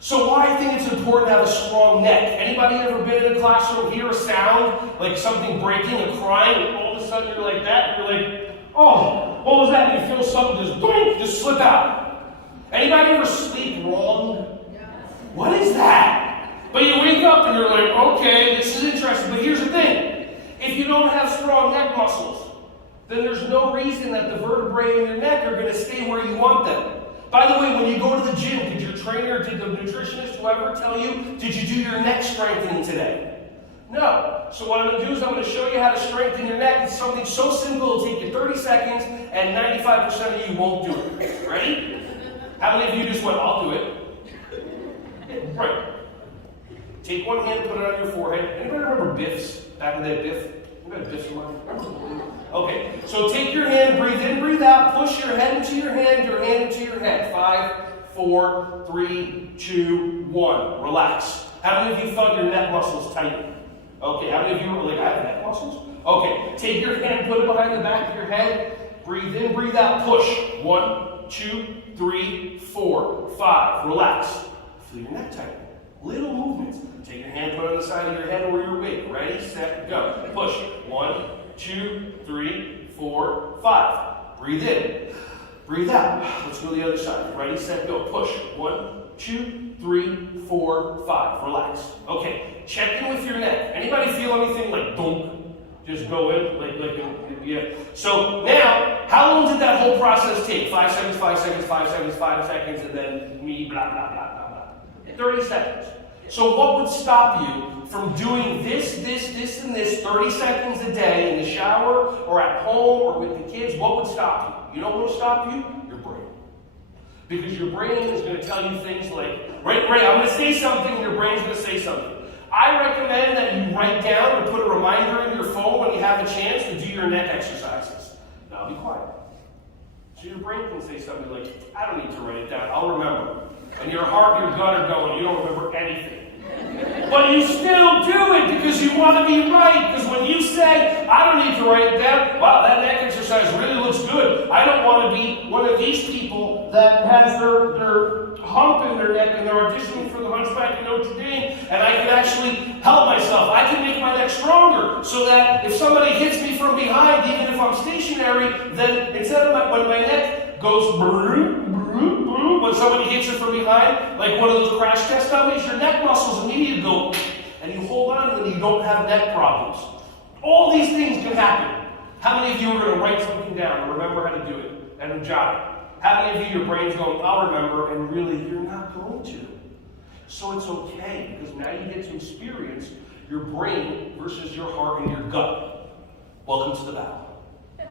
So why I think it's important to have a strong neck. Anybody ever been in a classroom, hear a sound, like something breaking, a crying, and all of a sudden you're like that, and you're like, oh, what was that? And you feel something just doink, just slip out. Anybody ever sleep wrong? What is that? But you wake up and you're like, okay, this is interesting. But here's the thing. If you don't have strong neck muscles, then there's no reason that the vertebrae in your neck are going to stay where you want them. By the way, when you go to the gym, did your trainer, did the nutritionist, whoever tell you, did you do your neck strengthening today? No. So what I'm going to do is I'm going to show you how to strengthen your neck. It's something so simple, it'll take you 30 seconds, and 95% of you won't do it. Ready? How many of you just went, I'll do it? Right. Take one hand, put it on your forehead. Anybody remember Biff's? Back in the day, Biff? Anybody Biff's remember? Okay, so take your hand, breathe in, breathe out, push your head into your hand into your head. 5, 4, 3, 2, 1. Relax. How many of you felt your neck muscles tighten? Okay, how many of you were like, I have neck muscles? Okay, take your hand, put it behind the back of your head. Breathe in, breathe out, push. 1, 2, 3, 4, 5. Relax. Feel your neck tighten. Little movements. Take your hand, put it on the side of your head or your wig. Ready, set, go. Push. 1, 2, 3, 4, 5. Breathe in. Breathe out. Let's go to the other side. Ready, set, go. Push. 1, 2, 3, 4, 5. Relax. Okay. Check in with your neck. Anybody feel anything like dunk? Just go in, yeah. So now, how long did that whole process take? 5 seconds, 5 seconds, 5 seconds, 5 seconds, and then me, blah, blah, blah, blah, blah. 30 seconds. So what would stop you from doing this, and this 30 seconds a day in the shower or at home or with the kids? What would stop you? You know what will stop you? Your brain. Because your brain is going to tell you things like, right, I'm going to say something and your brain's going to say something. I recommend that you write down or put a reminder in your phone when you have a chance to do your neck exercises. Now be quiet. So your brain can say something like, I don't need to write it down, I'll remember. And your heart and your gut are going, you don't remember anything. But you still do it because you want to be right. Because when you say, I don't need to write it down, wow, that neck exercise really looks good. I don't want to be one of these people that has their hump in their neck and they're auditioning for the Hunchback of Notre Dame, and I can actually help myself. I can make my neck stronger so that if somebody hits me from behind, even if I'm stationary, then instead of when my neck goes when somebody hits you from behind, like one of those crash test dummies, your neck muscles immediately go, and you hold on and you don't have neck problems. All these things can happen. How many of you are going to write something down and remember how to do it and jot it? How many of you, your brain's going, I'll remember, and really you're not going to? So it's okay, because now you get to experience your brain versus your heart and your gut. Welcome to the battle.